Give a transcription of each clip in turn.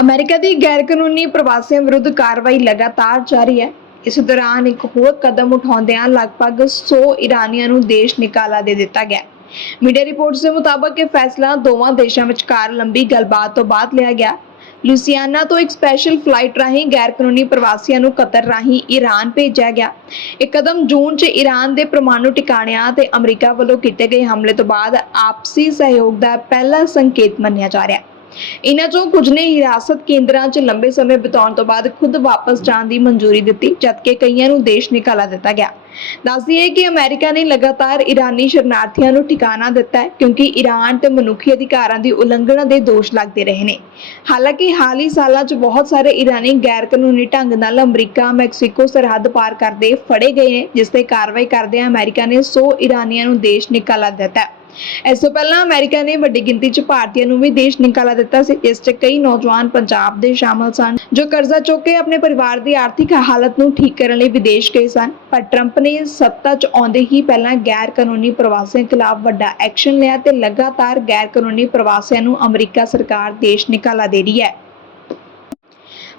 America ਦੀ ਗੈਰਕਾਨੂੰਨੀ ਪ੍ਰਵਾਸੀਆਂ ਵਿਰੁੱਧ ਕਾਰਵਾਈ ਲਗਾਤਾਰ ਜਾਰੀ ਹੈ। ਇਸ ਦੌਰਾਨ ਇੱਕ ਹੋਰ ਕਦਮ ਉਠਾਉਂਦਿਆਂ ਲਗਭਗ 100 ਇਰਾਨੀਆਂ ਨੂੰ ਦੇਸ਼ ਨਿਕਾਲਾ ਦੇ ਦਿੱਤਾ ਗਿਆ। ਮੀਡੀਆ ਰਿਪੋਰਟਸ ਦੇ ਮੁਤਾਬਕ ਇਹ ਫੈਸਲਾ ਦੋਵਾਂ ਦੇਸ਼ਾਂ ਵਿਚਕਾਰ ਲੰਬੀ ਗੱਲਬਾਤ ਤੋਂ ਬਾਅਦ ਲਿਆ ਗਿਆ। ਲੁਸੀਆਨਾ ਤੋਂ ਇੱਕ ਸਪੈਸ਼ਲ ਫਲਾਈਟ ਰਾਹੀਂ ਗੈਰਕਾਨੂੰਨੀ ਪ੍ਰਵਾਸੀਆਂ ਨੂੰ ਕਤਰ ਰਾਹੀਂ ਈਰਾਨ ਭੇਜਿਆ ਗਿਆ। ਇਹ ਕਦਮ ਜੂਨ 'ਚ ਈਰਾਨ ਦੇ ਪਰਮਾਣੂ ਟਿਕਾਣਿਆਂ ਤੇ ਅਮਰੀਕਾ ਵੱਲੋਂ ਕੀਤੇ ਗਏ ਹਮਲੇ ਤੋਂ ਬਾਅਦ ਆਪਸੀ ਸਹਿਯੋਗ ਦਾ ਪਹਿਲਾ ਸੰਕੇਤ ਮੰਨਿਆ ਜਾ ਰਿਹਾ ਹੈ। ਇਨ੍ਹਾਂ ਚੋਂ ਕੁਝ ਨੇ ਹਿਰਾਸਤ ਕੇਂਦਰਾਂ 'ਚ ਲੰਬੇ ਸਮੇਂ ਬਿਤਾਉਣ ਤੋਂ ਬਾਅਦ ਖੁਦ ਵਾਪਸ ਜਾਣ ਦੀ ਮਨਜ਼ੂਰੀ ਦਿੱਤੀ, ਜਦਕਿ ਕਈਆਂ ਨੂੰ ਦੇਸ਼ ਨਿਕਾਲਾ ਦਿੱਤਾ ਗਿਆ। ਦੱਸਦੀ ਹੈ ਕਿ ਅਮਰੀਕਾ ਨੇ ਲਗਾਤਾਰ ਇਰਾਨੀ ਸ਼ਰਨਾਰਥੀਆਂ ਨੂੰ ਠਿਕਾਣਾ ਦਿੱਤਾ ਹੈ, ਕਿਉਂਕਿ ਈਰਾਨ ਤੇ ਮਨੁੱਖੀ ਅਧਿਕਾਰਾਂ ਦੀ ਉਲੰਘਣਾ ਦੇ ਦੋਸ਼ ਲੱਗਦੇ ਰਹੇ ਨੇ। ਹਾਲਾਂਕਿ ਹਾਲ ਹੀ ਸਾਲਾਂ 'ਚ ਬਹੁਤ ਸਾਰੇ ਇਰਾਨੀ ਗੈਰ ਕਾਨੂੰਨੀ ਢੰਗ ਨਾਲ ਅਮਰੀਕਾ, ਮੈਕਸੀਕੋ ਸਰਹੱਦ ਪਾਰ ਕਰਦੇ ਫੜੇ ਗਏ ਨੇ, ਜਿਸ ਤੇ ਕਾਰਵਾਈ ਕਰਦਿਆਂ ਅਮਰੀਕਾ ਨੇ 100 ਇਰਾਨੀਆਂ ਨੂੰ ਦੇਸ਼ ਨਿਕਾਲਾ ਦਿੱਤਾ ਹੈ। ਇਸ ਤੋਂ ਪਹਿਲਾਂ ਅਮਰੀਕਾ ਨੇ ਵੱਡੀ ਗਿਣਤੀ 'ਚ ਭਾਰਤੀਆਂ ਨੂੰ ਵੀ ਦੇਸ਼ ਨਿਕਾਲਾ ਦਿੱਤਾ ਸੀ ਇਸ 'ਚ ਕਈ ਨੌਜਵਾਨ ਪੰਜਾਬ ਦੇ ਸ਼ਾਮਲ ਸਨ, ਜੋ ਕਰਜ਼ਾ ਚੁੱਕ ਕੇ ਆਪਣੇ ਪਰਿਵਾਰ ਦੀ ਆਰਥਿਕ ਹਾਲਤ ਨੂੰ ਠੀਕ ਕਰਨ ਲਈ ਵਿਦੇਸ਼ ਗਏ ਸਨ। ਪਰ ਟਰੰਪ ਨੇ ਸੱਤਾ 'ਚ ਆਉਂਦੇ ਹੀ ਪਹਿਲਾਂ ਗੈਰ ਕਾਨੂੰਨੀ ਪ੍ਰਵਾਸੀਆਂ ਖਿਲਾਫ ਵੱਡਾ ਐਕਸ਼ਨ ਲਿਆ ਤੇ ਲਗਾਤਾਰ ਗੈਰ ਕਾਨੂੰਨੀ ਪ੍ਰਵਾਸੀਆਂ ਨੂੰ ਅਮਰੀਕਾ ਸਰਕਾਰ ਦੇਸ਼ ਨਿਕਾਲਾ ਦੇ ਰਹੀ ਹੈ।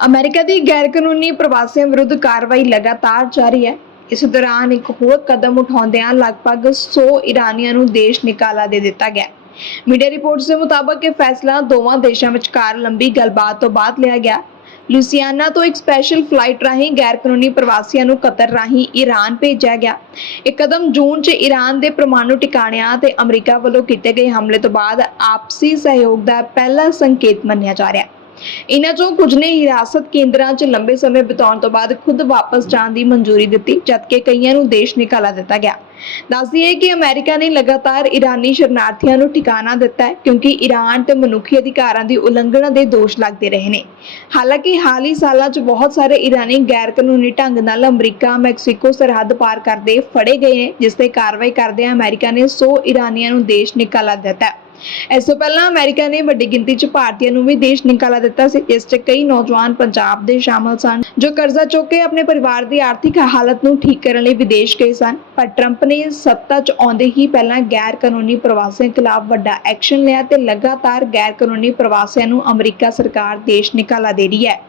ਅਮਰੀਕਾ ਦੀ ਗੈਰ ਕਾਨੂੰਨੀ ਪ੍ਰਵਾਸੀਆਂ ਵਿਰੁੱਧ ਕਾਰਵਾਈ ਲਗਾਤਾਰ ਜਾਰੀ ਹੈ। ਇਸ ਦੌਰਾਨ ਇੱਕ ਹੋਰ ਕਦਮ ਉਠਾਉਂਦਿਆਂ ਲਗਭਗ 100 ਈਰਾਨੀਆਂ ਨੂੰ ਦੇਸ਼ ਨਿਕਾਲਾ ਦੇ ਦਿੱਤਾ ਗਿਆ। ਮੀਡੀਆ ਰਿਪੋਰਟਸ ਦੇ ਮੁਤਾਬਕ ਇਹ ਫੈਸਲਾ ਦੋਵਾਂ ਦੇਸ਼ਾਂ ਵਿਚਕਾਰ ਲੰਬੀ ਗੱਲਬਾਤ ਤੋਂ ਬਾਅਦ ਲਿਆ ਗਿਆ। ਲੁਸੀਆਨਾ ਤੋਂ ਇੱਕ ਸਪੈਸ਼ਲ ਫਲਾਈਟ ਰਾਹੀਂ ਗੈਰ ਕਾਨੂੰਨੀ ਪ੍ਰਵਾਸੀਆਂ ਨੂੰ ਕਤਰ ਰਾਹੀਂ ਈਰਾਨ ਭੇਜਿਆ ਗਿਆ। ਇਹ ਕਦਮ ਜੂਨ 'ਚ ਈਰਾਨ ਦੇ ਪਰਮਾਣੂ ਟਿਕਾਣਿਆਂ ਤੇ ਅਮਰੀਕਾ ਵੱਲੋਂ ਕੀਤੇ ਗਏ ਹਮਲੇ ਤੋਂ ਬਾਅਦ ਆਪਸੀ ਸਹਿਯੋਗ ਦਾ ਪਹਿਲਾ ਸੰਕੇਤ ਮੰਨਿਆ ਜਾ ਰਿਹਾ ਹੈ। ਇਨ੍ਹਾਂ ਚੋਂ ਕੁਝ ਨੇ ਹਿਰਾਸਤ ਕੇਂਦਰਾਂ 'ਚ ਲੰਬੇ ਸਮੇਂ ਬਿਤਾਉਣ ਤੋਂ ਬਾਅਦ ਖੁਦ ਵਾਪਸ ਜਾਣ ਦੀ ਮਨਜ਼ੂਰੀ ਦਿੱਤੀ, ਜਦਕਿ ਕਈਆਂ ਨੂੰ ਦੇਸ਼ ਨਿਕਾਲਾ ਦਿੱਤਾ ਗਿਆ। ਦੱਸਦੀ ਹੈ ਕਿ ਅਮਰੀਕਾ ਨੇ ਲਗਾਤਾਰ ਇਰਾਨੀ ਸ਼ਰਨਾਰਥੀਆਂ ਨੂੰ ਠਿਕਾਣਾ ਦਿੱਤਾ ਹੈ, ਕਿਉਂਕਿ ਈਰਾਨ ਤੇ ਮਨੁੱਖੀ ਅਧਿਕਾਰਾਂ ਦੀ ਉਲੰਘਣਾ ਦੇ ਦੋਸ਼ ਲੱਗਦੇ ਰਹੇ ਨੇ। ਹਾਲਾਂਕਿ ਹਾਲ ਹੀ ਸਾਲਾਂ 'ਚ ਬਹੁਤ ਸਾਰੇ ਇਰਾਨੀ ਗੈਰ ਕਾਨੂੰਨੀ ਢੰਗ ਨਾਲ ਅਮਰੀਕਾ, ਮੈਕਸੀਕੋ ਸਰਹੱਦ ਪਾਰ ਕਰਦੇ ਫੜੇ ਗਏ ਨੇ, ਜਿਸ ਤੇ ਕਾਰਵਾਈ ਕਰਦਿਆਂ ਅਮਰੀਕਾ ਨੇ 100 ਇਰਾਨੀਆਂ ਨੂੰ ਦੇਸ਼ ਨਿਕਾਲਾ ਦਿੱਤਾ ਇਸ ਤੋਂ ਪਹਿਲਾਂ ਅਮਰੀਕਾ ਨੇ ਵੱਡੀ ਗਿਣਤੀ 'ਚ ਭਾਰਤੀਆਂ ਨੂੰ ਵੀ ਦੇਸ਼ ਨਿਕਾਲਾ ਦਿੱਤਾ ਸੀ, ਇਸ 'ਚ ਕਈ ਨੌਜਵਾਨ ਪੰਜਾਬ ਦੇ ਸ਼ਾਮਲ ਸਨ, ਜੋ ਕਰਜ਼ਾ ਚੁੱਕ ਕੇ ਆਪਣੇ ਪਰਿਵਾਰ ਦੀ ਆਰਥਿਕ ਹਾਲਤ ਨੂੰ ਠੀਕ ਕਰਨ ਲਈ ਵਿਦੇਸ਼ ਗਏ ਸਨ। ਪਰ ਟਰੰਪ ਨੇ ਸੱਤਾ 'ਚ ਆਉਂਦੇ ਹੀ ਪਹਿਲਾਂ ਗੈਰ ਕਾਨੂੰਨੀ ਪ੍ਰਵਾਸੀਆਂ ਖਿਲਾਫ ਵੱਡਾ ਐਕਸ਼ਨ ਲਿਆ ਤੇ ਲਗਾਤਾਰ ਗੈਰ ਕਾਨੂੰਨੀ ਪ੍ਰਵਾਸੀਆਂ ਨੂੰ ਅਮਰੀਕਾ ਸਰਕਾਰ ਦੇਸ਼ ਨਿਕਾਲਾ ਦੇ ਰਹੀ ਹੈ।